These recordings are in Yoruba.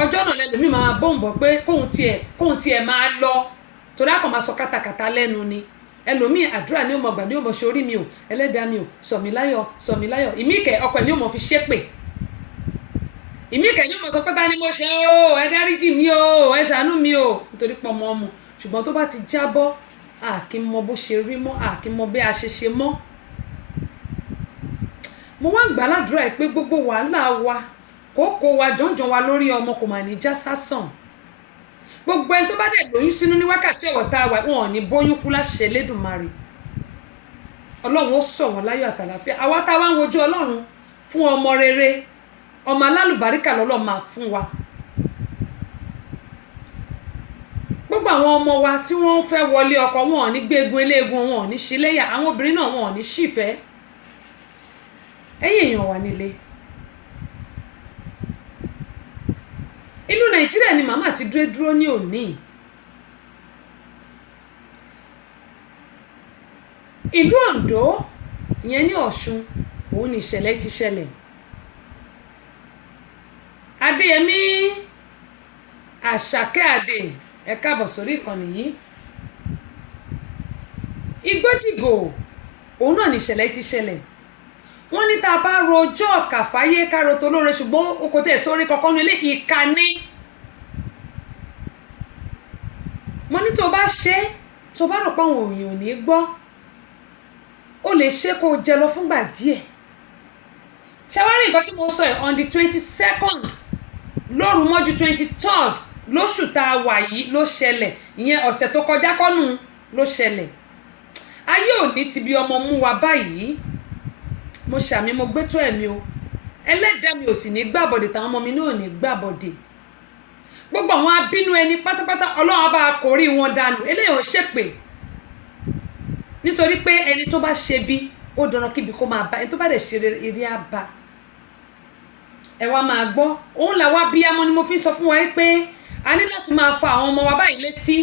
ọjọ́ náà lẹ́lòmíì máa bọ̀m̀bọ̀ pé kóun tiẹ̀ máa lọ torí àkọ́ máa sọ kátàkátà lẹ́nu ni ẹlòmíì àdúrà ní òmò gbà ní òmò sórí mi ò ẹlẹ́dàá mi ò sọ̀mí láyọ̀ ìmíkẹ́ ọkọ ẹ̀ ní òmò fi ṣépè ìmíkẹ́ ní òmò sọ pé ta ni mo ṣe o ẹ dáríjì mi o ẹ ṣàánú mi o nítorí pọ̀ mọ́ ọmọ ṣùgbọ́n tó bá ti jábọ́ àkí mọ bó ṣe rí mọ́ àkí mọ bí a ṣe ṣe mọ́. mo wá gbà ládùúrà ẹ pé gbogbo wàhálà wa kókó wa jọ̀njọ̀n wa lórí ọmọ kò mà ní já sásàn gbogbo ẹni tó bá dẹ̀ lóyún sínú ní wákàtí ọ̀wọ̀ tá a wà wọn ò ní bóyún kú láṣẹ Elédùmarè ọlọ́run ó sọ wọn láyọ̀ àtàlàfíà àwa tá a wá ń wojú ọlọ́run fún ọmọ rere ọmọ alálùbáríkà lọ́lọ́ máa fún wa gbogbo àwọn ọmọ wa tí wọ́n fẹ́ wọlé ọkọ wọn ò ní gbégun eléegun wọn ò ní ṣíléyà àwọn obìnrin náà wọn ò ní ṣìfẹ́ ẹ̀yin èèyàn wà nílé ìlú Nàìjíríà ni màmá ti dúró ní òní ìlú Oǹdó ìyẹn ní Ọ̀ṣun òun ni ìṣẹ̀lẹ̀ ti ṣẹlẹ̀ Adéyẹmí Àṣàkẹ́ Adé ẹ káàbọ̀ sórí ìkànnì yìí Igbódìgò òun náà ni ìṣẹ̀lẹ̀ ti ṣẹlẹ̀ wọ́n ní tá a bá rojọ́ kàfáyé káro tó lóore ṣùgbọ́n o kò tẹ̀ sórí kankan nílé ìkànnì mo ní tó bá ṣe tó bá rò pé àwọn òyìn ò ní gbọ́ ó lè ṣe kó jẹ lọ fúngbà díẹ̀ ṣàwárí nǹkan tí mo sọ ẹ̀ on the 22nd lóru mọ́jú 23rd lóṣù tá a wà yìí ló ṣẹlẹ̀ ìyẹn ọ̀sẹ̀ tó kọjá kọ́nù ló ṣẹlẹ̀ ayé òní ti bí ọmọ mú wa báyìí mo ṣàmì mo gbé tó ẹ̀mí o ẹlẹ́dàá mi ò sì ní gbàbọ̀dè táwọn ọmọ mi náà ò ní gbàbọ̀dè gbogbo àwọn abínú ẹni pátápátá ọlọ́run bá kórí wọn dànù eléyìí ò ṣèpè nítorí pé ẹni tó bá ṣe bí ó dandan kíbi kó máa bá ẹni tó bá dẹ̀ ṣe eré á bá ẹ wá máa gbọ́ òun làwa bíyamọ ni mo fi sọ fún wa pé a ní láti máa fa àwọn ọmọ wa báyìí létí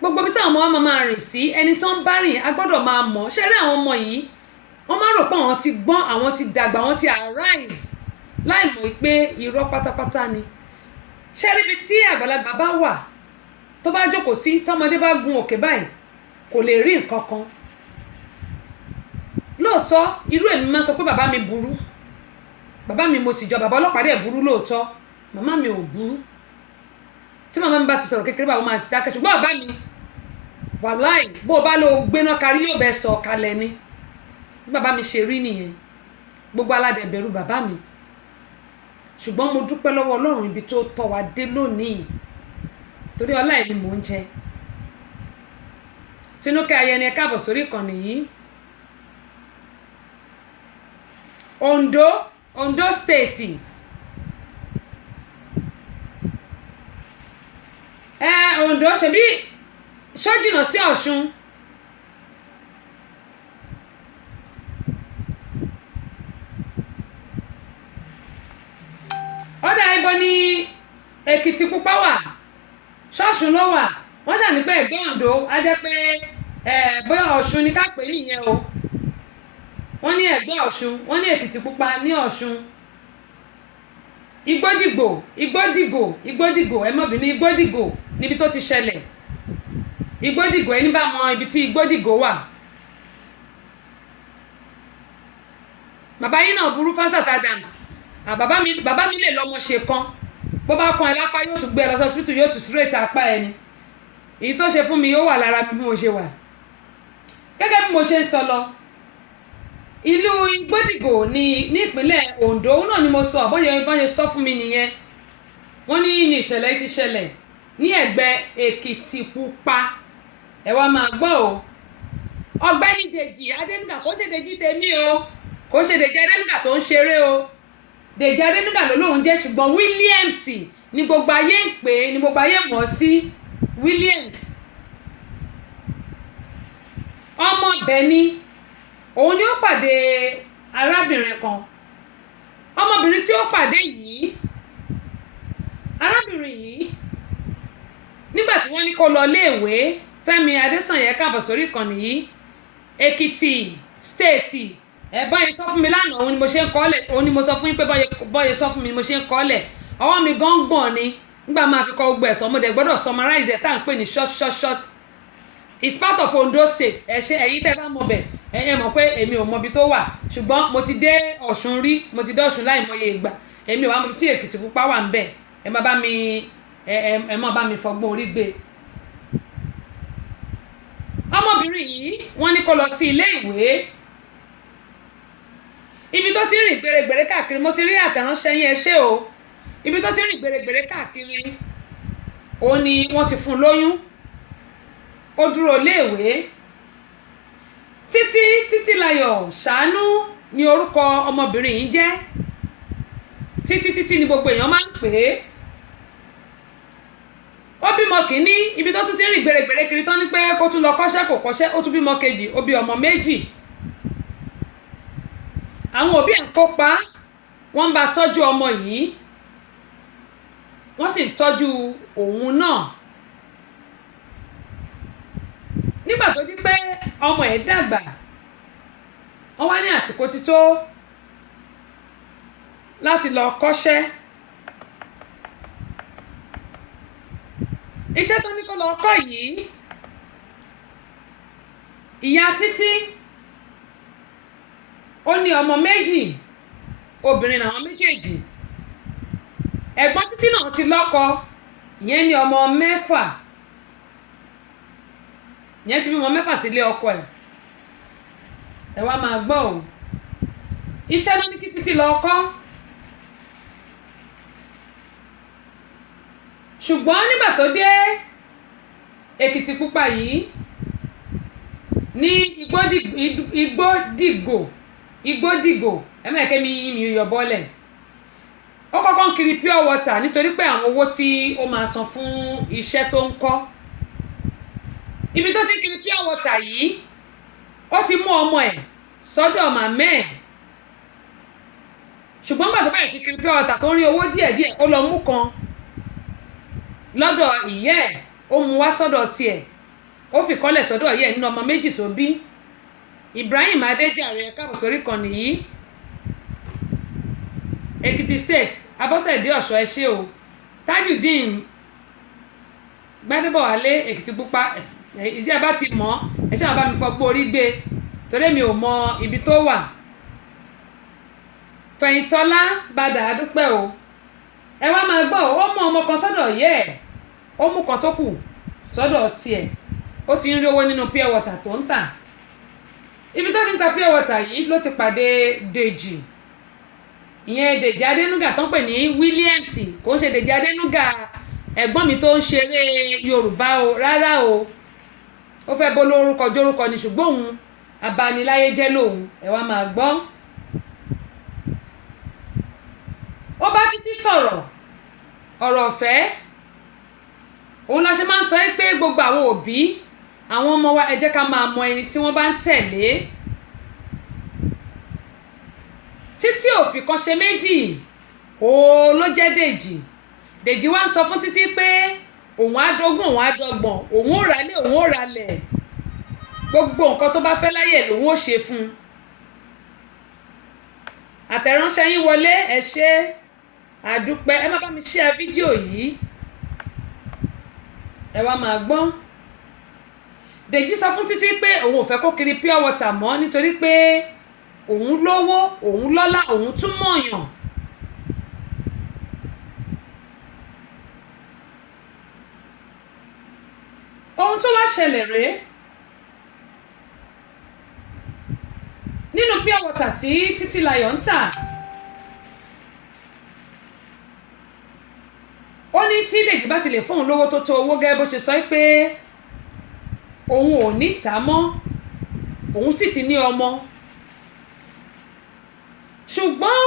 gbogbo bí táwọn ọmọ wa máa rìn sí ẹni tó ń bá rìn a gbọ́dọ̀ máa mọ̀ ṣe rí àwọn ọmọ yìí wọ́n máa rò pé àwọn ti gbọ́n àwọn ti dàgbà àwọn ti arise láì mọ̀ pé irọ́ pátápátá ni ṣe rí ibi tí àgbàlagbà bá wà tó bá jókòó sí tọmọdé bá gun òkè báyìí kò lè rí nǹkan kan lóòótọ́ irú èmi máa sọ pé bàbá mi burú bàbá mi mo sì jọ bàbá ọlọ́pàá dẹ̀ burú lóòótọ́ màmá mi ò burú tí màmá mi bá ti sọ̀rọ̀ kékeré báwo máa ti dákẹ́ ṣùgbọ́n bàbá mi wàláì bó o bá lọ gbéná kárí yóò bẹ sọ kalẹ̀ ni bí bàbá mi ṣe rí nìyẹn gbogbo aládẹ̀ bẹ̀rù bàbá mi ṣùgbọ́n mo dúpẹ́ lọ́wọ́ Ọlọ́run ibi tó tọ́ wa dé lónìí torí ọlá ẹ̀ ni mò ń jẹ Tinúkẹ́ Ayẹni ẹ káàbọ̀ sórí ìkànnì yìí Ondo State Ondo ṣebí ṣọ́jìnà sí Ọ̀ṣun ọ̀dà ibo ní Èkìtìpupa wà ṣọ́ọ̀ṣun ló wà wọ́n ṣàní pé ẹ̀gbẹ́ Oǹdó á jẹ́ pé bóyá Ọ̀ṣun ni ká pè nìyẹn o wọ́n ní ẹ̀gbẹ́ Ọ̀ṣun wọ́n ní Èkìtìpupa ní Ọ̀ṣun Igbódìgò ẹ má bínú Igbódìgò níbi tó ti ṣẹlẹ̀ Igbódìgò ẹni bá mọ ibi tí Igbódìgò wà bàbá yín náà burú Fansat Adams bàbá mi lè lọ́mọ ṣe kan bó bá kan ẹ lápá yóò tún gbé ẹ lọ sí hospital yóò tún straight apá ẹni èyí tó ṣe fún mi yóò wà lára bí mo ṣe wà gẹ́gẹ́ bí mo ṣe ń sọ lọ ìlú Igbódìgò ní ìpínlẹ̀ Oǹdó náà ni mo sọ bọ́n ṣe sọ fún mi nìyẹn wọ́n ní ìṣẹ̀lẹ̀ ti ṣẹlẹ̀ ní ẹ̀gbẹ́ Èkìtìpupa ẹ wá máa gbọ́ o ọ̀gbẹ́ni Dèjì Adénúgà kò ṣe Dèjì tèmi o kò ṣe Dèjì Adénúgà tó ń ṣeré o Dèjì Adénúgà ló lóun jẹ́ ṣùgbọ́n Williams ni gbogbo ayé ń pè é ni gbogbo ayé mọ̀ sí Williams ọmọ Bẹ̀ni òun ni ó pàdé arábìnrin kan ọmọbìnrin tí ó pàdé yìí arábìnrin yìí nígbà tí wọ́n ní kó lọ léèwé Fẹ́mi Adésànyẹ káàbọ̀ sórí ìkànnì yìí Èkìtì stéètì bọ́yẹ sọ fún mi lánàá òun ni mo ṣe ń kọ́lẹ̀ òun ni mo sọ fún yín pé bọ́yẹ sọ fún mi ni mo ṣe ń kọ́lẹ̀ ọwọ́ mi gan gbọ̀n ni nígbà máa fi kọ́ gbogbo ẹ̀tọ́ mo dẹ̀ gbọ́dọ̀ summarize ẹ̀ tá à ń pè ní short it's part of Ondo State ẹ̀yin tẹ́ bá mọ̀ bẹ̀ ẹ mọ̀ pé èmi ò mọbi tó wà ṣùgbọ́n mo ti dé Ọ̀ṣun rí mo ti dé Ọ̀ṣun láìmọye ìgbà èmi ò wá mọ̀ tí Èkìtìpupa wà ń bẹ̀ ẹ má bá mi fọgbọ́n orí gbé. ọmọbìnrin yìí wọ́n ní kó lọ sí ilé ìwé ibi tó ti rìn gbèrègbèrè káàkiri mo ti rí àtẹ̀ránṣẹ́ yín ẹ ṣé o ibi tó ti rìn gbèrègbèrè káàkiri ó ní wọ́n ti fún un lóyún ó dúró léèwé Títílayọ̀ Ṣàánú ni orúkọ ọmọbìnrin yìí jẹ́ títí ni gbogbo èèyàn máa ń pè é ó bímọ kìíní ibi tó tún ti rìn gbèrègbèrè kiri tán ní pé kó tún lọ kọ́ṣẹ́ kò kọ́ṣẹ́ ó tún bímọ kejì ó bí ọmọ méjì àwọn òbí ẹ̀ ń kópa wọ́n ń bá tọ́jú ọmọ yìí wọ́n sì ń tọ́jú òun náà nígbà tó di pé ọmọ ẹ̀ dàgbà wọ́n wá ní àsìkò ti tó láti lọ kọ́ṣẹ́ iṣẹ́ tó ní kó lọ kọ́ yìí ìyá Títí ó ní ọmọ méjì obìnrin làwọn méjèèjì ẹ̀gbọ́n Títí náà ti lọ́kọ ìyẹn ní ọmọ mẹ́fà ìyẹn ti bí ọmọ mẹ́fà sílé ọkọ ẹ wá máa gbọ́ o iṣẹ́ ló ní kí Títí lọ kọ́ ṣùgbọ́n nígbà tó dé Èkìtìpupa yìí ní Igbódìgò ẹ̀mẹ́ẹ̀kẹ́ mi yọ bọ́lẹ̀ ó kọ́kọ́ ń kiri pure water nítorí pé àwọn owó tí ó máa san fún iṣẹ́ tó ń kọ́ ibi tó ti kiri pure water yìí ó ti mú ọmọ ẹ̀ sọ́dọ̀ màmá ẹ̀ ṣùgbọ́n nígbà tó bẹ̀rẹ̀ sí kiri pure water tó ń rí owó díẹ̀díẹ̀ ó lọ mú kan lọ́dọ̀ ìyá ẹ̀ ó mú wá sọ́dọ̀ tiẹ̀ ó fi kọ́lẹ̀ sọ́dọ̀ ìyá ẹ̀ nínú ọmọ méjì tó bí Ibrahim Adéjàre káàbọ̀ sórí kan nìyí Èkìtì State Abọ́sẹ̀dé Ọ̀ṣọ́ ẹ ṣé o Tajudeen Gbádébọ̀wálé Èkìtìpupa ìṣe bá ti mọ̀ ẹ ṣe máa bá mi fọgbó orí gbé torí mi ò mọ ibi tó wà Fẹ̀yìntọ́lá Bàdà Adúpẹ́ o ẹ wá máa gbọ́ ó mú ọmọ kan sọ́dọ̀ yẹ́ ẹ̀ ó mú kan tó kù sọ́dọ̀ tiẹ̀ ó ti ń rí owó nínú pure water tó ń tà ibi tó ti ń ta pure water yìí ló ti pàdé Dèjì ìyẹn Dèjì Adénúgà tó ń pè ní Williams kò ń ṣe Dèjì Adénúgà ẹ̀gbọ́n mi tó ń ṣeré Yorùbá o rárá o ó fẹ́ bó lórúkọ jórúkọ ni ṣùgbọ́n òun abaniláyé jẹ́ lòun ẹ wá máa gbọ́ ó bá Títí sọ̀rọ̀ ọ̀rọ̀ ọ̀fẹ́ òun la ṣe máa ń sọ pé gbogbo àwọn òbí àwọn ọmọ wa ẹ jẹ́ ká máa mọ ẹni tí wọ́n bá ń tẹ̀lé Títí òfin kan ṣe méjì òun ló jẹ́ Dèjì wá ń sọ fún Títí pé òun á dógún òun á dọ́gbọ̀n òun ò ralé òun ò ralẹ̀ gbogbo nǹkan tó bá fẹ́ láyè lòun ò ṣe fún un àtẹ̀ránṣẹ́ yín wọlé ẹ ṣé àdúpẹ́ ẹ má bá mi share fídíò yìí ẹ wá máa gbọ́ Dèjì sọ fún Títí pé òun ò fẹ́ kó kiri pure water mọ́ nítorí pé òun lówó òun lọ́lá òun tún mọ̀yàn ohun tó wá ṣẹlẹ̀ rèé nínú pure water tí Títílayọ̀ ń tà ó ní tí Dèjì bá ti lè fóun lówó tó tó owó gẹ́gẹ́ bó ṣe sọ pé òun ò ní tà mọ́ òun sì ti ní ọmọ ṣùgbọ́n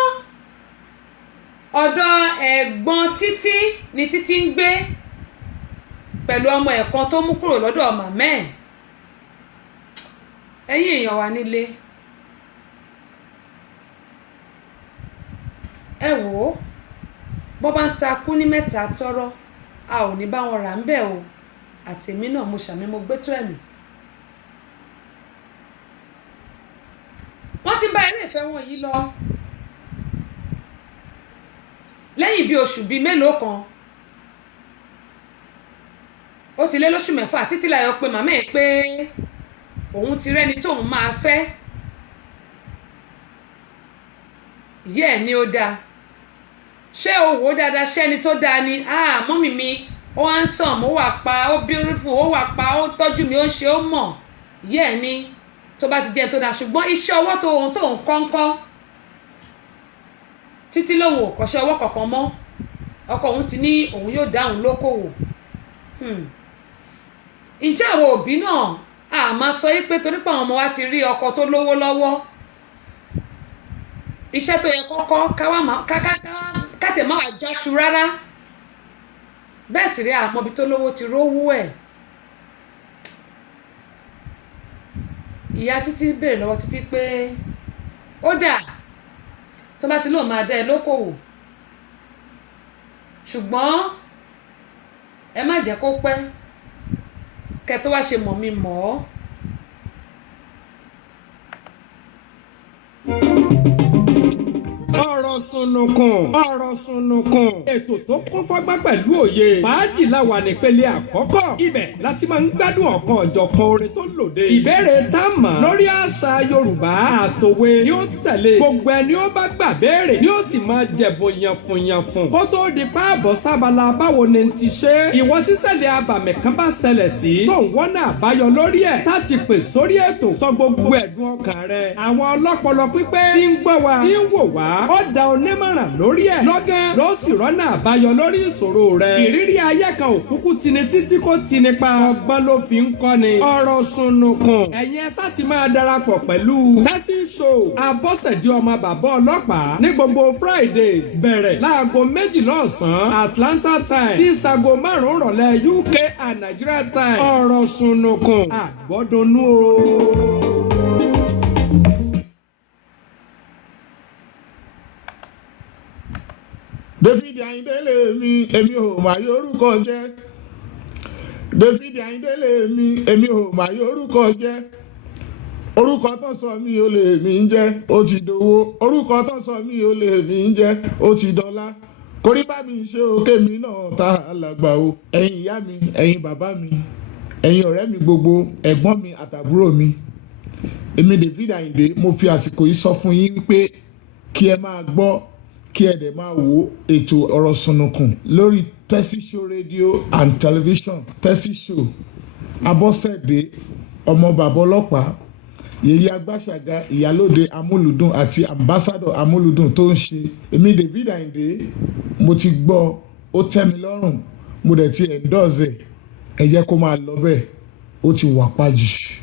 ọ̀dọ̀ ẹ̀gbọ́n Títí ni Títí ń gbé pẹ̀lú ọmọ ẹ̀kan tó mú kúrò lọ́dọ̀ màmá ẹ̀ ẹ̀yin èèyàn wa nílé ẹ wò ó bọ́ bá ń ta kú ní mẹ́ta tọ́rọ́ a ò ní bá wọn rà ń bẹ̀ o àtèmi náà mo ṣàmì mo gbé tó ẹ̀mí wọ́n ti bá eré wọn yìí lọ lẹ́yìn bí oṣù bíi mélòó kan ó ti lé lóṣù mẹ́fà Títílayọ̀ pé màmá ẹ̀ pé òun ti rẹ́ni tóun máa fẹ́ yẹ́ ẹ̀ ní ó dáa ṣé o wò ó dáadáa ṣé ẹni tó dáa ni mọ́mì mi ó handsome ó wà pa ó beautiful ó wà pa ó tọ́jú mi ó ṣe ó mọ̀ yẹ́ ẹ̀ ní tó bá ti jẹ́ tó dáa ṣùgbọ́n iṣẹ́ ọwọ́ tó ń kọ́ńkọ́ Títí lòun ò kọ́ṣẹ́ ọwọ́ kankan mọ́ ọkọ òun ti ní òun yóò dá òun lókòwò ǹjẹ́ àwọn òbí náà a máa sọ pé torí pé àwọn ọmọ wa ti rí ọkọ tó lówó lọ́wọ́ iṣẹ́ tó yẹ kọ́kọ́ kátẹ̀ máa jáṣu rárá bẹ́ẹ̀ sì rí àmọ́bi tó lówó ti rówó ẹ̀ ìyá Títí béèrè lọ́wọ́ Títí pé ó dà tó bá ti lóun máa dá ẹ lókòwò ṣùgbọ́n ẹ má jẹ́ kó pẹ́ kẹ́ tó wá ṣe mọ̀ mi mọ̀ ọ́. ọ̀rọ̀ sunukun ètò tó kún fọ́gbọ́n pẹ̀lú òye fàájì láwa nípele àkọ́kọ́ ibẹ̀ láti máa ń gbádùn ọ̀kan ọ̀jọ̀kan orin tó lòde ìbéèrè tá a mọ̀ lórí àṣà Yorùbá àtòwe ni ó tẹ̀lé gbogbo ẹni ó bá gbà béèrè ni ó sì máa jẹ̀bù yànfùnyànfùn kó tó di páàbọ̀ sábàlá báwo ni ti ṣe ìwọ tí ṣẹlẹ̀ abàmì kan bá ṣẹlẹ̀ sí tó ń wọ́nà àbáyọ lórí ẹ̀ sáti pè sórí ètò sọ gbogbo ẹ̀dùn ọkàn rẹ̀ àwọn ọlọ́pọlọ pípé tí ń gbọ́ wa tí ń wò wá ó da onímọ̀ràn lórí ẹ̀ lọ́gán ló sì rọ́nà àbáyọ lórí ìṣòro rẹ̀ ìrírí ayé kan òkúkú tini títí kò tini pa ọgbọ́n ló fi ń kọ́ni ọ̀rọ̀ sunukun ẹ̀yin ẹ sá ti máa darapọ̀ pẹ̀lú Tessy Show Abọ́sẹ̀dé ọmọ bàbá ọlọ́pàá ní gbogbo Fridays bẹ̀rẹ̀ láago 12 ọ̀sán Atlanta time tí sago 5 rọ̀lẹ́ UK and Nigeria time ọ̀rọ̀ sunukun àgbọ́dúnú o. David Ayinde lèmi èmi ò mà yorùkọ jẹ́ David Ayinde lèmi èmi ò mà yorùkọ jẹ́ orúkọ tó sọ mí ó lè mí ń jẹ́ ó ti dowó orúkọ tó sọ mí ó lè mí ń jẹ́ ó ti dọ́là kórí bá mi ṣe òkè mi náà ta alàgbà o ẹ̀yin ìyá mi ẹ̀yin bàbá mi ẹ̀yin ọ̀rẹ́ mi gbogbo ẹ̀gbọ́n mi àtàbúrò mi èmi David Ayinde mo fi àsìkò yìí sọ fún yín wípé kí ẹ máa gbọ́ kí ẹ dẹ̀ máa wo ètò ọ̀rọ̀ sunukun lórí Tessy Show Radio and Television Tessy Show Abọ́sẹ̀dé ọmọ bàbá ọlọ́pàá yèyé agbáṣàga ìyálóde amúlùdùn àti ambassador amúlùdùn tó ń ṣe èmi David Ayinde mo ti gbọ́ ó tẹ́ mi lọ́rùn mo dẹ̀ ti endorse ẹ jẹ́ kó máa lọ bẹ́ẹ̀ ó ti wà pàjù.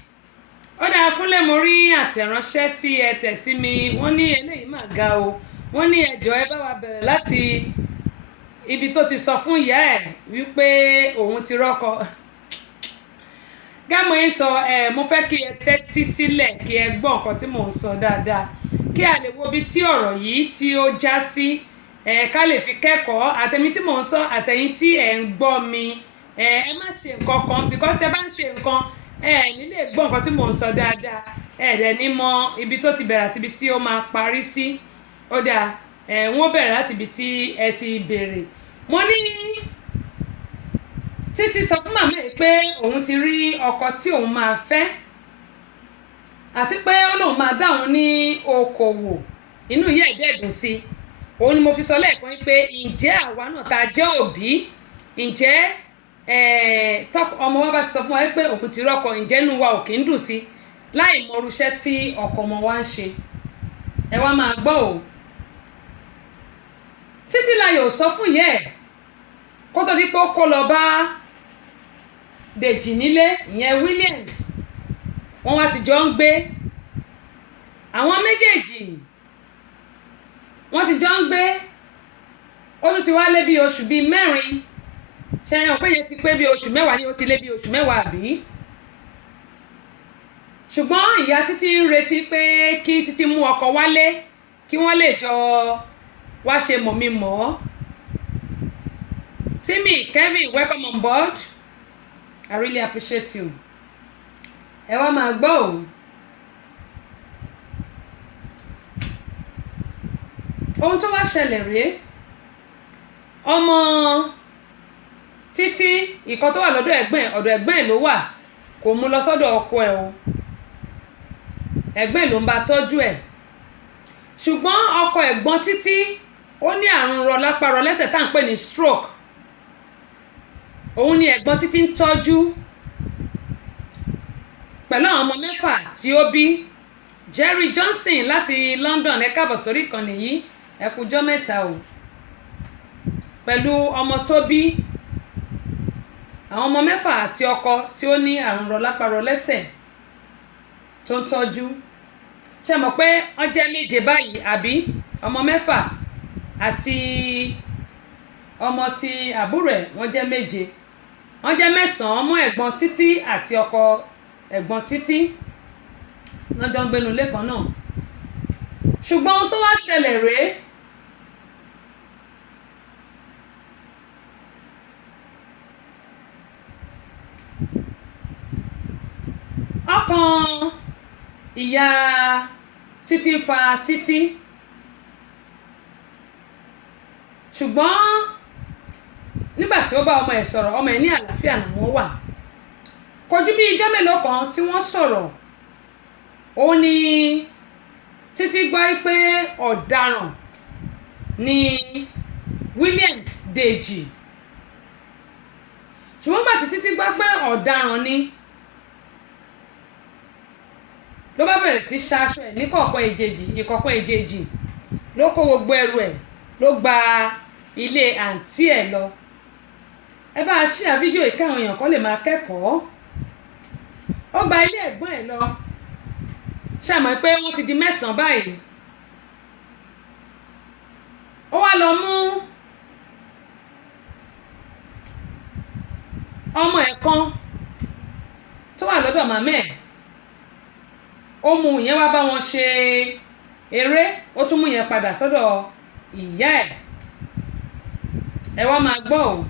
ó dáa Kúnlé mo rí àtẹ̀ránṣẹ́ tí ẹ tẹ̀ sí mi wọ́n ní eléyìí mà ga o wọ́n ní ẹjọ́ ẹ bá wa bẹ̀rẹ̀ láti ibi tó ti sọ fún ìyá ẹ̀ wípé òun ti rọ́kọ gámọ̀ yín sọ mo fẹ́ kí ẹ tẹ́tí sílẹ̀ kí ẹ gbọ́ nǹkan tí mò ń sọ dáadáa kí a lè wo ibi tí ọ̀rọ̀ yìí tí ó já sí ká lè fi kẹ́kọ̀ọ́ àtẹ̀mí tí mò ń sọ àtẹ̀yìn tí ẹ̀ ń gbọ́ mi ẹ má ṣe nǹkan kan because tẹ bá ń ṣe nǹkan nílé gbọ́ nǹkan tí mò ń sọ dáadáa dẹ̀ ní mọ ibi tó ti bẹ̀rẹ̀ àti ibi tí ó máa parí sí ó dáa wọ́n bẹ̀rẹ̀ láti ibi tí ẹ ti bèrè mo ní Títí sọ fún màmá yìí pé òun ti rí ọkọ tí òun máa fẹ́ àti pé ó lóun máa dá òun ní okòwò inú ìyá ẹ̀ dẹ̀ dùn sí òun ni mo fi sọ lẹ́ẹ̀kan pé ǹjẹ́ àwa náà tá a jẹ́ òbí ǹjẹ́ ọmọ wa bá ti sọ fún wa pé òun ti rọ́kọ ǹjẹ́ inú wa ò kì í dùn sí láì mọ irúṣẹ́ tí ọkọ ọmọ wa ń ṣe ẹ wá máa gbọ́ o Títílayọ̀ sọ fún ìyá ẹ̀ kó tó di pé ó kó lọ bá Dèjì nílé ìyẹn Williams wọ́n wá ti jọ ń gbé àwọn méjèèjì wọ́n ti jọ ń gbé ó tún ti wá lé bí oṣù bíi 4 ṣẹ́yìn pé yẹn ti pé bí oṣù 10 ni ó ti lé bí oṣù 10 àbí ṣùgbọ́n ìyá Títí ń retí pé kí Títí mú ọkọ wálé kí wọ́n lè jọ wá ṣe mọ̀-mí-mọ̀ Timmy Kevin welcome on board I really appreciate you ẹ wá máa gbọ́ o ohun tó wá ṣẹlẹ̀ rèé ọmọ Títí ìkan tó wà lọ́dọ̀ ẹ̀gbọ́n ẹ̀ ló wà kò mú lọ sọ́dọ̀ ọkọ ẹ̀ o ẹ̀gbọ́n ẹ̀ ló ń bá tọ́jú ẹ̀ ṣùgbọ́n ọkọ ẹ̀gbọ́n Títí ó ní àrùn rọlápá-rọlẹ́sẹ̀ tá à ń pè ní stroke òun ni ẹ̀gbọ́n Títí ń tọ́jú pẹ̀lú àwọn ọmọ 6 tí ó bí Jerry Johnson láti London ẹ káàbọ̀ sórí ìkànnì yìí ẹ kújọ́ mẹ́ta o pẹ̀lú ọmọ tó bí àwọn ọmọ 6 àti ọkọ tí ó ní àrùn rọlápá-rọlẹ́sẹ̀ tó ń tọ́jú ṣe mọ̀ pé wọ́n jẹ́ 7 báyìí àbí ọmọ 6 àti ọmọ tí àbúrò ẹ̀ wọ́n jẹ́ 7 wọ́n jẹ́ 9 ọmọ ẹ̀gbọ́n Títí àti ọkọ ẹ̀gbọ́n Títí wọ́n jọ ń gbénu ilé kan náà ṣùgbọ́n ohun tó wá ṣẹlẹ̀ rèé ọkàn ìyá Títí fa Títí ṣùgbọ́n nígbà tí ó bá ọmọ ẹ̀ sọ̀rọ̀ ọmọ ẹ̀ ní àlàáfíà làwọn wà kọjú bí ijọ́ mélòó kan tí wọ́n sọ̀rọ̀ ó ní Títí gbọ́ pé ọ̀daràn ni Williams Dèjì ṣùgbọ́n bá Títí gbọ́ pé ọ̀daràn ni ló bá bẹ̀rẹ̀ sí ṣaṣọ ẹ̀ ní ìkọ̀ọ̀kan èjèèjì ló kó gbogbo ẹrù ẹ̀ ló gba ilé àǹtí ẹ̀ lọ ẹ bá a ṣíà fídíò yìí káwọn èèyàn kan lè máa kẹ́kọ̀ọ́ ó gba ilé ẹ̀gbọ́n ẹ̀ lọ ṣàmọ̀ pé wọ́n ti di 9 báyìí ó wá lọ mú ọmọ ẹ̀ kan tó wà lọ́dọ̀ màmá ẹ̀ ó mú ìyẹn wá bá wọn ṣe eré ó tún mú ìyẹn padà sọ́dọ̀ ìyá ẹ̀ ẹ wá máa gbọ́ o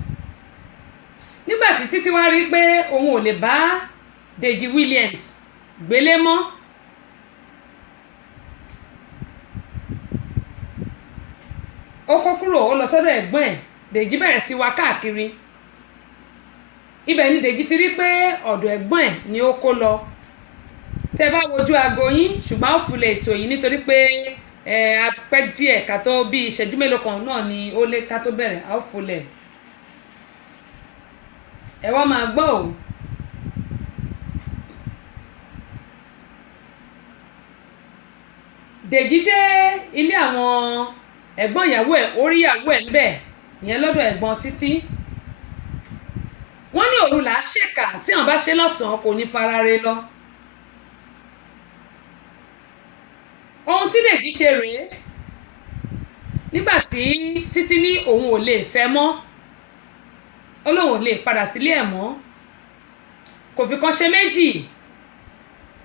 nígbà tí Títí wá rí pé òun ò lè bá Dèjì Williams gbélé mọ́ ó kó kúrò ó lọ sọ́dọ̀ ẹ̀gbọ́n ẹ̀ Dèjì bẹ̀rẹ̀ sí wá káàkiri ibẹ̀ ni Dèjì ti rí pé ọ̀dọ̀ ẹ̀gbọ́n ẹ̀ ni ó kó lọ tẹ bá wojú aago yín ṣùgbọ́n ó fúnlẹ̀ ètò yìí nítorí pé apẹ́ díẹ̀ ká tó bí ìṣẹ́jú mélòó kan náà ni ó lé ká tó bẹ̀rẹ̀ á ó fúnlẹ̀ ẹ wá máa gbọ́ o Dèjì dé ilé àwọn ẹ̀gbọ́n ìyàwó ẹ̀ orí ìyàwó ẹ̀ ń bẹ̀ ìyẹn lọ́dọ̀ ẹ̀gbọ́n Títí wọ́n ní òru là á ṣèkà tí wọ́n bá ṣe lọ́sàn-án kò ní farare lọ ohun tí Dèjì ṣe rèé nígbà tí Títí ní òun ò lè fẹ́ mọ́ ó lóun ò lè padà sílé ẹ̀ mọ́ kò fi kan ṣe méjì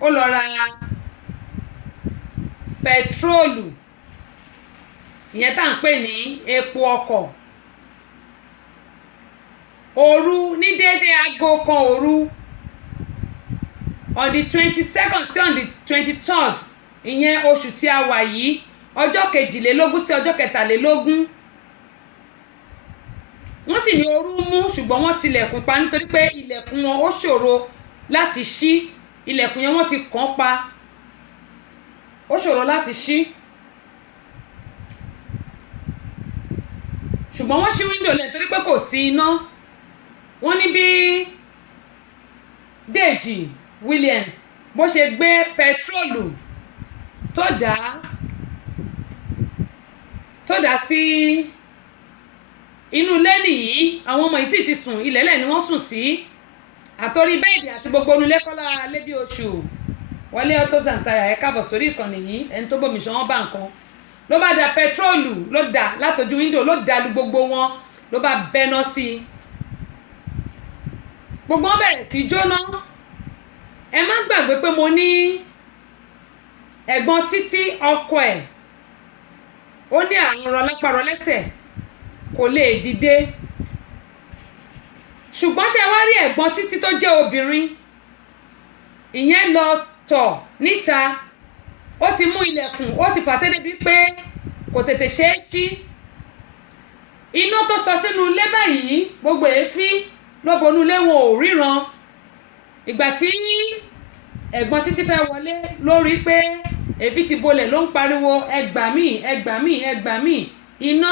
ó lọ ra pẹtiróòlù ìyẹn tá à ń pè ní epo ọkọ̀ òru ní déédéé aago kan òru on the 22nd sí on the 23rd ìyẹn oṣù tí a wà yìí ọjọ́ 22 sí ọjọ́ 23 wọ́n sì ní ooru mú ṣùgbọ́n wọ́n tilẹ̀kùn pa nítorí pé ilẹ̀kùn wọn ó ṣòro láti ṣí ilẹ̀kùn yẹn wọ́n ti kàn pa ó ṣòro láti ṣí ṣùgbọ́n wọ́n ṣí wíńdò lẹ̀ nítorí pé kò sí iná wọ́n ní bí Dèjì Williams bó ṣe gbé pẹtiróòlù tó dá sí inú ilé nìyí àwọn ọmọ yìí sì ti sùn ilẹ̀lẹ̀ ni wọ́n sùn sí àtòrí bẹ́ẹ̀dì àti gbogbo onulé kọ́lá lé bí oṣù Wọlé Auto Santaya ẹ káàbọ̀ sórí ìkànnì yìí ẹni tó bómi ṣan bá nǹkan ló bá da pẹtiróòlù ló dà látọjú wíńdò ló dà lu gbogbo wọn ló bá bẹ́ná sí i gbogbo wọn bẹ̀rẹ̀ sí jóná ẹ má gbàgbé pé mo ní ẹ̀gbọ́n Títí ọkọ ẹ̀ ó ní àrùn rọlápá-rọlẹ́sẹ̀ kò lè dìde ṣùgbọ́n ṣe wá rí ẹ̀gbọ́n Títí tó jẹ́ obìnrin ìyẹn lọ tọ̀ níta ó ti mú ilẹ̀kùn ó ti fàtẹ́ débi pé kò tètè ṣeé ṣí iná tó sọ sínú ilé báyìí gbogbo èéfín ló bonú ilé wọn ò ríran ìgbà tí ẹ̀gbọ́n Títí fẹ́ wọlé ló rí pé èéfín ti bolẹ̀ ló ń pariwo ẹ gbà mí ẹ gbà mí ẹ gbà mí iná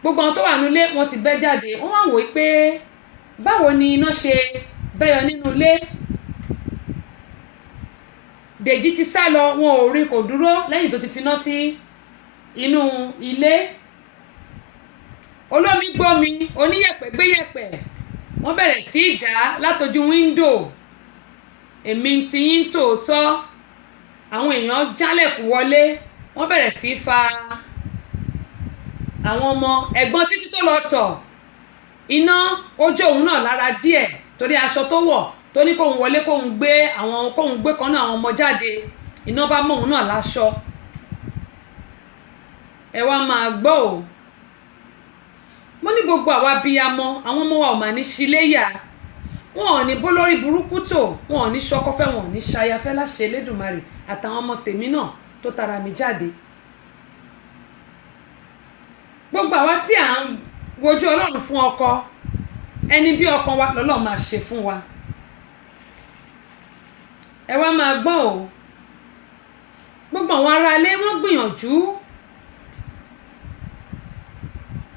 gbogbo àwọn tó wà nílé wọn ti bẹ́ jáde wọ́n wá wòó pé báwo ni iná ṣe bẹ́yọ nínú ilé Dèjì ti sá lọ wọn ò rí kò dúró lẹ́yìn tó ti finá sí inú ilé olómi gbómi oníyẹ̀pẹ̀ gbéyẹ̀pẹ̀ wọ́n bẹ̀rẹ̀ sí í dá látojú wíńdò èmi ti yín tòótọ́ àwọn èèyàn jálẹ̀kùn wọlé wọ́n bẹ̀rẹ̀ sí í fa àwọn ọmọ ẹ̀gbọ́n Títí tó lọ tọ̀ iná ojú òun náà lára díẹ̀ torí aṣọ tó wọ̀ tó ní kóun wọlé kóun gbé kan náà àwọn ọmọ jáde iná bá mọ́ òun náà láṣọ ẹ wá máa gbọ́ ò mo ní gbogbo àwa abiyamọ àwọn ọmọ wa ò mà ní ṣíléyà wọn ò ní bó lórí burúkú tó wọn ò ní ṣọkọfẹ́ wọn ò ní ṣayafẹ́ láṣẹ Elédùmarè àtàwọn ọmọ tèmi náà tó tara mi jáde gbogbo àwa tí à ń wojú Ọlọ́run fún ọkọ ẹni bí ọkọ wa lọ́lọ́run máa ṣe fún wa ẹ wá máa gbọ́ ò gbogbo àwọn ará ilé wọ́n gbìyànjú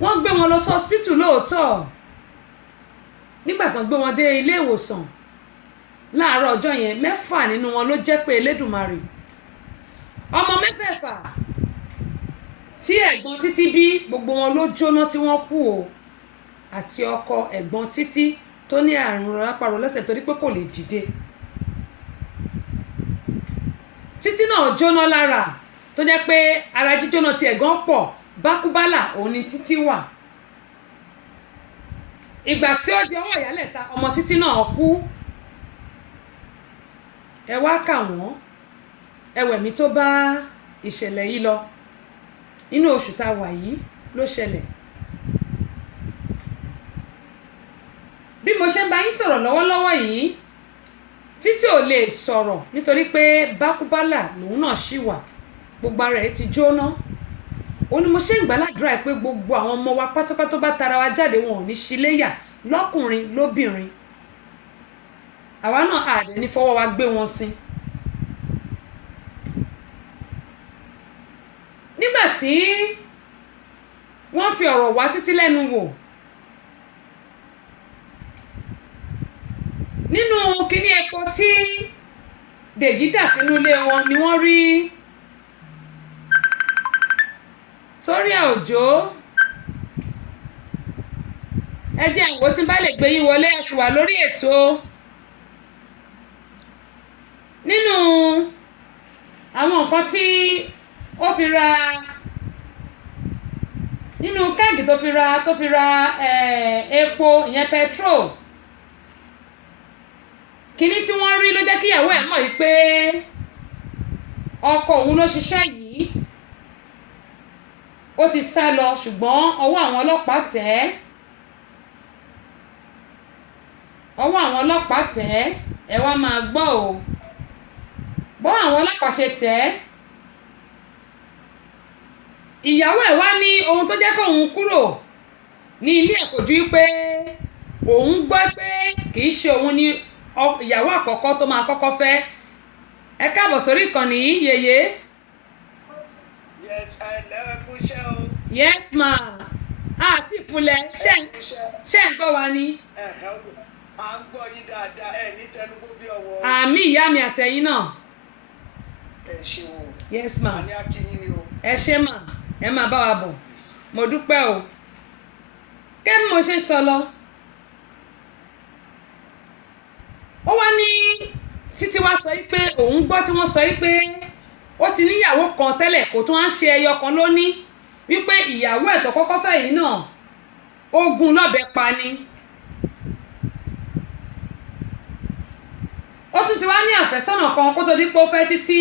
wọ́n gbé wọn lọ sí hospital lóòótọ́ nígbà tán gbé wọn dé ilé ìwòsàn láàárọ̀ ọjọ́ yẹn 6 nínú wọn ló jẹ́ pé Elédùmarè ọmọ 6 tí ẹ̀gbọ́n Títí bí gbogbo wọn ló jóná tí wọ́n kú o àti ọkọ ẹ̀gbọ́n Títí tó ní àrùn rápárò lẹ́sẹ̀ torí pé kò lè dìde Títí náà jóná lára tó jẹ́ pé ara jíjóná ti ẹ̀gbọ́n pọ̀ bákúbálà òun ni Títí wà ìgbà tí ó di ọwọ́ ìyálẹ̀ta ọmọ Títí náà kú ẹ wá kà wọ́n ẹwẹ̀mí tó bá ìṣẹ̀lẹ̀ yìí lọ inú oṣù tá a wà yìí ló ṣẹlẹ̀ bí mo ṣe ń bá yín sọ̀rọ̀ lọ́wọ́lọ́wọ́ yìí Títí ò lè sọ̀rọ̀ nítorí pé bákúbálà lòun náà ṣì wà gbogbo ara ẹ̀ ti jóná ó ní mo ṣe ń gbàládùra pé gbogbo àwọn ọmọ wa pátápátá bá tara wa jáde wọn ò ní ṣíléyà lọ́kùnrin lóbìnrin àwa náà àdẹ ní fọwọ́ wa gbé wọn sí nígbà tí wọ́n fi ọ̀rọ̀ wá Títí lẹ́nu wò nínú kíní epo tí Dèjì dà sínú ilé wọn ni wọ́n rí Torí Òjó ẹ jẹ́ àwọn tí bá lè gbé yín wọlé ẹ ṣì wà lórí ètò nínú àwọn nǹkan tí ó fi ra nínú kẹ́ẹ̀gì tó fi ra epo ìyẹn petrol kíní tí wọ́n rí ló jẹ́ kí ìyàwó ẹ̀ mọ̀ yìí pé ọkọ òun ló ṣiṣẹ́ yìí ó ti sá lọ ṣùgbọ́n ọwọ́ àwọn ọlọ́pàá tẹ̀ ẹ́ ẹ wá máa gbọ́ o bọ́ àwọn ọlọ́pàá ṣe tẹ̀ ẹ́ ìyàwó ẹ̀ wá ní ohun tó jẹ́ kóun kúrò ní ilé ẹ̀ kò ju pé òun gbọ́ pé kì í ṣe òun ní ìyàwó àkọ́kọ́ tó máa kọ́kọ́ fẹ́ ẹ káàbọ̀ sórí ìkànnì yìí yèyé. Yes, I never push out. Yes ma àti ìfúnlẹ̀ ṣe ń gbọ́ wa ni. À ń gbọ́ yín dáadáa ẹ ní tẹnugbó bí ọwọ́. Àmì ìyá mi àtẹ̀yìn náà. Ẹ ṣe o. Yes ma. Àní akínyìn ni o. Ẹ ṣé mà ẹ máa bá wa bọ̀ mo dúpẹ́ o. Kẹ́mi mo ṣe sọ lọ. Ó wá ní Títí wá sọ pé òun gbọ́ tí wọ́n sọ pé ó ti níyàwó kan tẹ́lẹ̀ kò tún á ṣe ẹyọ kan lóní wípé ìyàwó ẹ̀ tó kọ́kọ́ fẹ́ yìí náà ó gún lọ́bẹ pa ni. Ó tún ti wá ní àfẹ́sọ́nà kan kó tó di pé ó fẹ́ Títí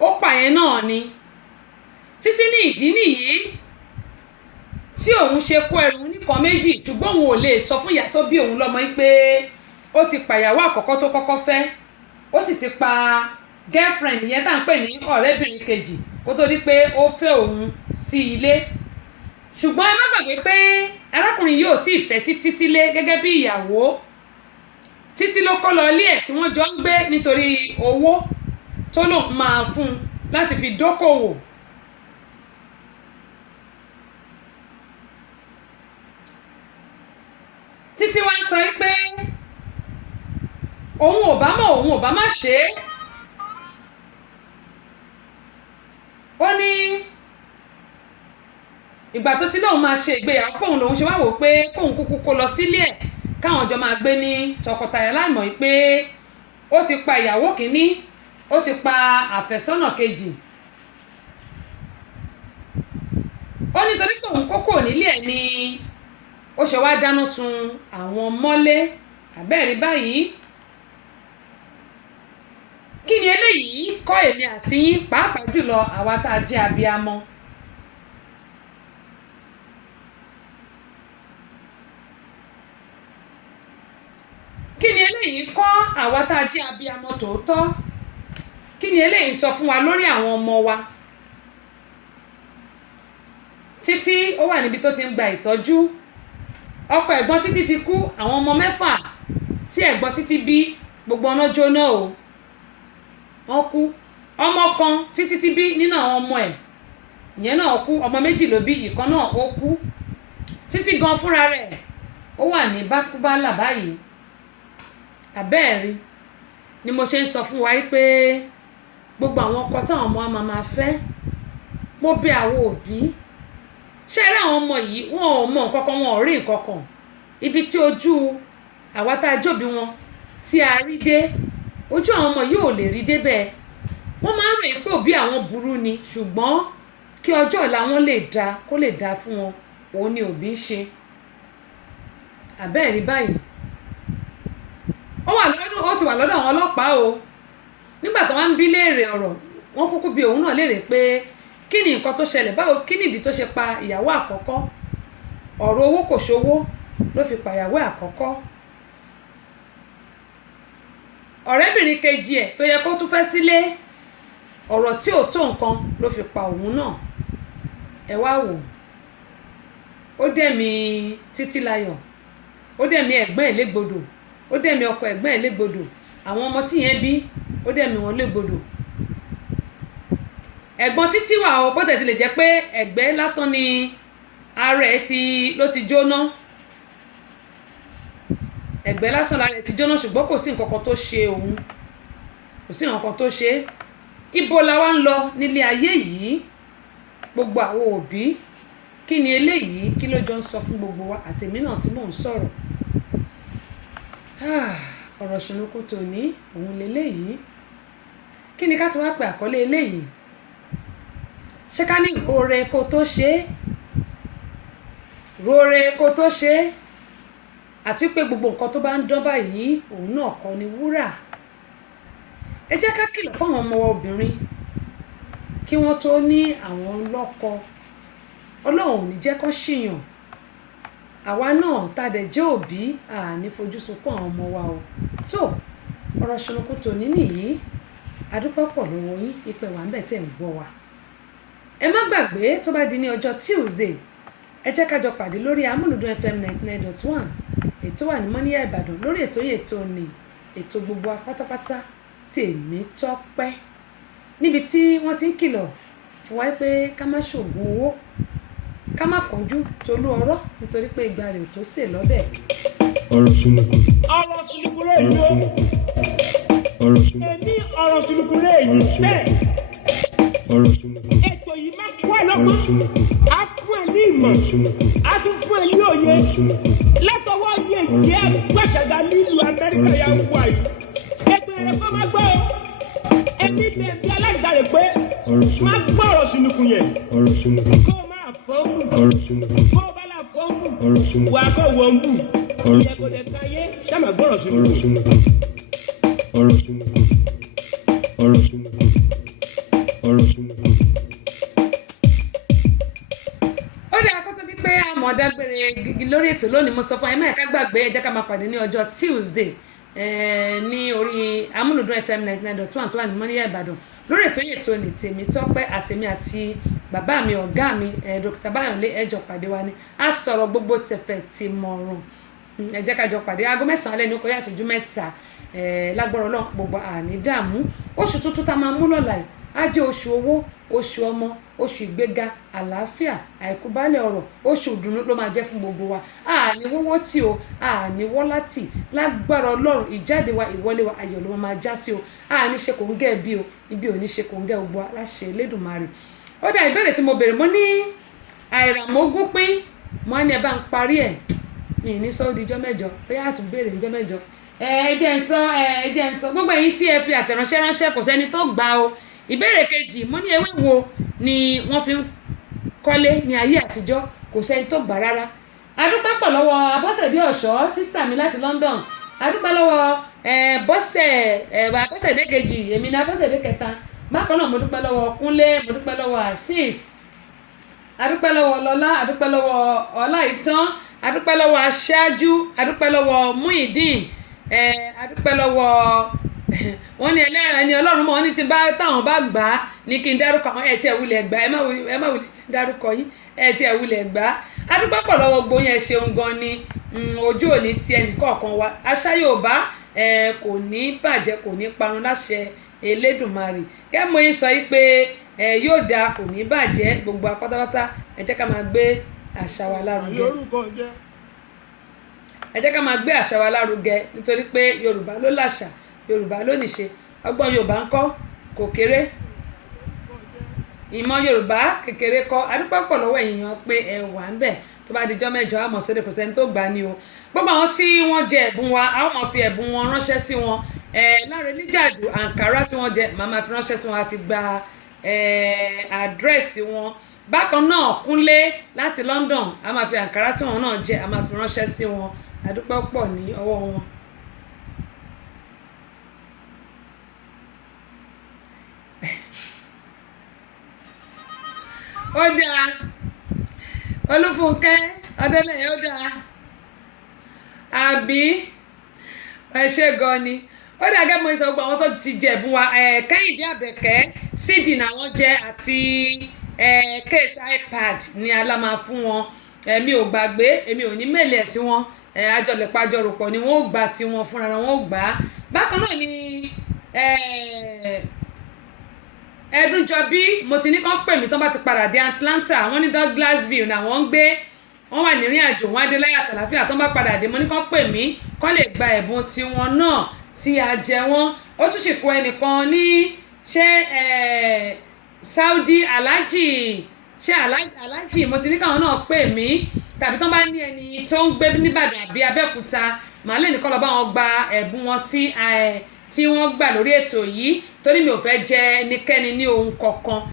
ó pààyàn náà ni. Títí ní ìdí nìyí tí òun ṣe kó ẹrù nìkan méjì ṣùgbọ́n òun ò lè sọ fún ìyá tó bí òun lọ́mọ yìí pé ó ti pàyàwó àkọ́kọ́ tó kọ́kọ́ fẹ́ ó sì ti pa girlfriend yẹn tá à ń pè ní ọ̀rẹ́bìnrin kejì kó tó di pé ó fẹ́ òun sí ilé ṣùgbọ́n ẹ má gbàgbé pé arákùnrin yóò tí ì fẹ́ Títí sílé gẹ́gẹ́ bí ìyàwó. Títí ló kó lọ ilé ẹ̀ tí wọ́n jọ ń gbé nítorí owó tó lòun máa fún un láti fi dókòwò. Títí wá ń sọ pé òun ò bá mọ̀ òun ò bá má ṣe é. Ó ní ìgbà tó ti lóun máa ṣe ìgbéyàwó fóun lòun ṣe wá wò pé kóun kúkú kó lọ sílé ẹ̀ káwọn jọ máa gbé ní tọkọtaya láìmọ̀ pé ó ti pa ìyàwó kìíní ó ti pa àfẹ́sọ́nà kejì. Ó nítorí pé òun kókó nílé ẹ̀ ni ó ṣe wá dáná sun àwọn mọ́lé àbẹ́ẹ̀rí báyìí. Kí ni eléyìí kọ́ èmi àti yín pàápàá jùlọ àwa tá a jẹ́ abiyamọ? Kí ni eléyìí kọ́ àwa tá a jẹ́ abiyamọ tòótọ́? Kí ni eléyìí sọ fún wa lórí àwọn ọmọ wa? Títí ó wà níbi tó ti ń gba ìtọ́jú. Ọkọ ẹ̀gbọ́n Títí ti kú, àwọn ọmọ 6 tí ẹ̀gbọ́n Títí bí gbogbo ọ̀nà jóná o. Wọ́n kú. Ọmọ kan Títí ti bí nínú àwọn ọmọ ẹ̀ ìyẹn náà kú, ọmọ 2 ló bí, ìkan náà ó kú. Títí gan fúnra rẹ̀ ó wà ní bákúbálà báyìí. Àbẹ́ẹ̀rí ni mo ṣe ń sọ fún wa pé gbogbo àwọn ọkọ táwọn ọmọ wa máa fẹ́, mo bẹ̀ àwọn òbí. Ṣé rí àwọn ọmọ yìí wọn ò mọ nǹkan kan, wọn ò rí nǹkan kan. Ibi tí ojú àwa tá a jòbí wọn tí a rí dé, ojú àwọn ọmọ yìí ò lè rí débẹ̀. Wọ́n máa ń ròyìn pé òbí àwọn burú ni, ṣùgbọ́n kí ọjọ́ ọ̀la wọn lè dáa kó lè dáa fún wọn, òun ni òbí ń ṣe. Àbẹ́ẹ̀rí báyìí ó ti wà lọ́dọ̀ àwọn ọlọ́pàá o. Nígbà tó wá ń bí léèrè ọ̀rọ̀, wọ́n kúkú bi òun náà léèrè pé kí ni nǹkan tó ṣẹlẹ̀, báwo kí nìdí tó ṣe pa ìyàwó àkọ́kọ́. Ọ̀rọ̀ owó kò ṣowó ló fi pa ìyàwó àkọ́kọ́. Ọ̀rẹ́bìnrin kejì ẹ̀ tó yẹ kó tún fẹ́ sílé, ọ̀rọ̀ tí ò tó nǹkan ló fi pa òun náà. Ẹ wá wò ó dẹ̀mí Títílayọ̀, ó dẹ̀mí ẹ̀gbọ́n ẹ̀ légbodò, ó dẹ̀mí ọkọ ẹ̀gbọ́n ẹ̀ légbodò, àwọn ọmọ tí yẹn bí ó dẹ̀mí wọn légbodò. Ẹ̀gbọ́n Títí wà ó bó tẹ̀ sí lè jẹ́ pé ẹ̀gbẹ́ lásán ni ara ẹ̀ ló ti jóná. Ẹ̀gbẹ́ lásán lára ẹ̀ ti jóná, ṣùgbọ́n kò sí nǹkan kan tó ṣe òun, kò sí nǹkan kan tó ṣe. Ibo la wá ń lọ nílé ayé yìí? Gbogbo àwọn òbí, kí ni eléyìí kí ló jọ ń sọ fún gbogbo wa àtèmi náà tí mò ń sọ̀rọ̀? Ọ̀rọ̀ ṣùnùkùn tòní òun leléyìí. Kí ni ká ti wá pè àkọlé eléyìí? Ṣé ká ní roore kó tó ṣe é? Roore kó tó ṣe é, àti pé gbogbo nǹkan tó bá ń dán báyìí òun náà kọ́ ni wúrà. Ẹ jẹ́ ká kìlọ̀ fún àwọn ọmọ wa obìnrin kí wọ́n tó ní àwọn lọ́kọ. Ọlọ́run ò ní jẹ́ kó ṣìyàn. Àwa náà tá dẹ̀ jẹ́ òbí àní fojú sunkún àwọn ọmọ wa o. Tó ọ̀rọ̀ ṣùnùkùn tòní nìyí. Adúpẹ́ pọ̀ lọ́wọ́ yín ìpẹ́ wà ń bẹ̀ tẹ̀ ń gbọ́ wa. Ẹ má gbàgbé tó bá di ní ọjọ́ Tuesday, ẹ jẹ́ ká jọ pàdé lórí Amúlùdún FM 99.1. Ètò wà ní Mọ́níyà Ìbàdàn. Lórí ètò yìí ètò ni ètò gbogbo apátápátá Tèmítọ́pẹ́, níbi tí wọ́n ti ń kìlọ̀ fún wa pé ká má ṣògùn owó, ká má kánjú tolú ọ̀rọ̀ nítorí pé ìgbà rẹ̀ ò tó sè lọ́bẹ̀. Ọ̀rọ̀ ṣùnùkùn. ọ̀rọ̀ ṣùnùkùn rẹ̀ yìí ó. Ọ̀rọ̀ ṣùnùkùn. Èmi ọ̀rọ̀ ṣùnùkùn rẹ̀ yìí bẹ́ẹ̀. Ọ̀rọ̀ ṣùnùkùn. Ètò yìí máa kó ẹ lọ́gbọ́n, á fún ẹ ní ìmọ̀, á tún fún ẹ ní òye. Látọwọ́ yẹ ìyẹ́ gbàṣàgà nílùú Amẹ́ríkà yà ń wà yìí. Ètò yẹn kọ́ máa gbọ́ ọ. Ẹbí bẹ́ẹ̀ bí aláìgbà rẹ̀ pé máa gbọ́ ọ̀rọ̀ ṣùnùkùn yẹn. Kó o máa fọ́ọ̀mù. Kó o bá là fọ́ọ̀mù. Wà á kọ́ wọ́n bù. Ìyẹn kò lè ka yé. Ṣáàmà gbọ́ ọ̀rọ̀ ṣùnùkùn. Ó rí akọ́tọ́ tí pé àmọ́ dágbére lórí ètò lónìí. Mo sọ fún ẹ má ká gbàgbé, ẹ jẹ́ ká máa pàdé ní ọjọ́ Tuesday ní orí Amúlùdún FM 99.1 tó wà ní Mọ́níyà Ìbàdàn. Lórí ètò yìí ètò ní Tèmítọ́pẹ́ àtèmi àti bàbá mi ọ̀gá mi Dr. Bayọ̀lé ẹjọ́ pàdé wa ni a sọ̀rọ̀ gbogbo tẹ̀fẹ̀ ti mọ̀ràn ẹ jẹ́ ká jọ pàdé aago 9 alẹ́ ní ó kọjá ìṣẹ́jú 3 lágbára Ọlọ́run gbogbo àní dààmú oṣù tuntun tá a máa mú lọ́la yìí á jẹ́ oṣù owó oṣù ọmọ oṣù ìgbéga àlàáfíà àìkúbálẹ̀ ọ̀rọ̀ oṣù ìdùnnú ló máa jẹ́ fún gbogbo wa àní wọ́wọ́ tí o àní wọ́lá tì lágbára Ọlọ́run ìjáde wa ìwọlé wa ayọ̀ ló máa já sí o àní ṣe kò ń gẹ́ bí o ibi ò ní ṣe kò ń gẹ́ gbogbo aláṣẹ Elédùmarè. Ó dá ìbéèrè tí mo béèrè mo ní àìràmógún pín mo á ní ẹ bá ń parí ẹ̀ mi ní sọ ó di ijọ́ mẹ́jọ bóyá àtún béèrè ijọ́ mẹ́jọ ẹ jẹ́ ń sọ gbogbo ẹ̀yin tí ẹ fi àtẹ̀ránṣẹ́ ránṣẹ́ kò sẹ́ni tó gbà o. Ìbéèrè kejì mo ní ewé wo ni wọ́n fi ń kọ́lé ní ayé àtijọ́ kò sẹ́ni tó gbà rárá. Adúpẹ́ pọ̀ lọ́wọ́ Abọ́sẹ̀dé Ọ̀ṣọ́ sísítà mi láti London adúpẹ́ lọ́wọ́ Abọ́sẹ̀dé kejì èmi ní Abọ́sẹ̀dé kẹta bákan náà mo dúpẹ́ lọ́wọ́ Kúnlé mo dúpẹ́ lọ́wọ́ Azeez adúpẹ́ lọ́wọ́ Lọ́lá adúpẹ́ lọ́wọ́ Ọláìtàn adúpẹ́ lọ́wọ́ Aṣáájú adúpẹ́ lọ́wọ́ Muideen adúpẹ́ lọ́wọ́ wọ́n ní ẹlẹ́rìn ẹni Ọlọ́run mọ́ ní ti bá táwọn bá gbà á ní kí n dárúkọ àwọn ẹ̀ tí ẹ̀ wulẹ̀ gbà ẹ má wulẹ̀ dárúkọ yín ẹ̀ tí ẹ̀ wulẹ̀ gbà á adúpẹ́ pọ̀ lọ́wọ́ gbóyún ẹ ṣeun gan ni ojú òní ti ẹnì kọ̀ọ̀kan wa àṣà Yorùbá kò ní bàjẹ́ kò ní parun láṣẹ Elédùmarè kẹ́mo yín sọ yí pé yóò dáa kò ní bàjẹ́ gbogbo apátápátá ẹ jẹ́ ká máa gbé àṣà wa lárugẹ ẹ jẹ́ ká máa gbé àṣà wa lárugẹ nítorí pé Yorùbá ló láṣà Yorùbá ló níṣe ọgbọ́n Yorùbá ń kọ́ kò kéré ìmọ̀ Yorùbá kékeré kọ́ adúpẹ́ pọ̀ lọ́wọ́ èèyàn pé ẹ wà ń bẹ̀ tó bá dijọ́ mẹ́jọ àmọ̀ sóde kò sẹ́ni tó gbà ní o gbogbo àwọn tí wọ́n jẹ ẹ̀bùn wa a ó máa fi ẹ̀bùn wọn ránṣẹ́ sí wọn Láre Líjàdù àǹkárá tí wọ́n jẹ màá máa fi ránṣẹ́ sí wọn àti gba àdírẹ́sì wọn bákan náà Kúnlé láti London a máa fi àǹkárá tí wọn náà jẹ a máa fi ránṣẹ́ sí wọn adúpẹ́ pọ̀ ní ọwọ́ wọn. Ó dáa Olúfúnkẹ́ Ọdẹ́lẹ̀yẹ ó dáa àbí ẹ ṣe gan ni ó dáa gẹ́gẹ́ mo sọ gbogbo àwọn tó ti jẹ̀bùn wa Kẹ́hìndé Àbẹ̀kẹ́ sídìí làwọn jẹ́ àti case iPad ní aláma fún wọn mi ò gbàgbé èmi ò ní mẹ́lẹ̀ sí wọn àjọlẹ̀pàjọròpọ̀ ni wọ́n ó gbà tí wọn fúnra wọn ó gbà á bákan náà ni Ẹdúnjọbí mo ti ní kán pè mí tán bá ti padà dé Atlanta wọ́n ní Douglasville náà wọ́n ń gbé wọ́n wà nírìn àjò wọn adé láyà àtàlàfíà tán bá padà dé mo ní kán pè mí kán lè gba ẹ̀bùn tiwọn náà tí a jẹ wọ́n ó tún sì kó ẹnìkan ní ṣé Saudi Alhaji ṣé Alhaji mo ti ní káwọn náà pè mí tàbí tán bá ní ẹni tó ń gbé nìbàdàn àbí Abẹ́òkúta màá lè ní kọ́ lọ bá wọn gba ẹ̀bùn wọn tí wọ́n gbà lórí ètò yìí torí mi ò fẹ́ jẹ ẹnikẹ́ni ní ohun kankan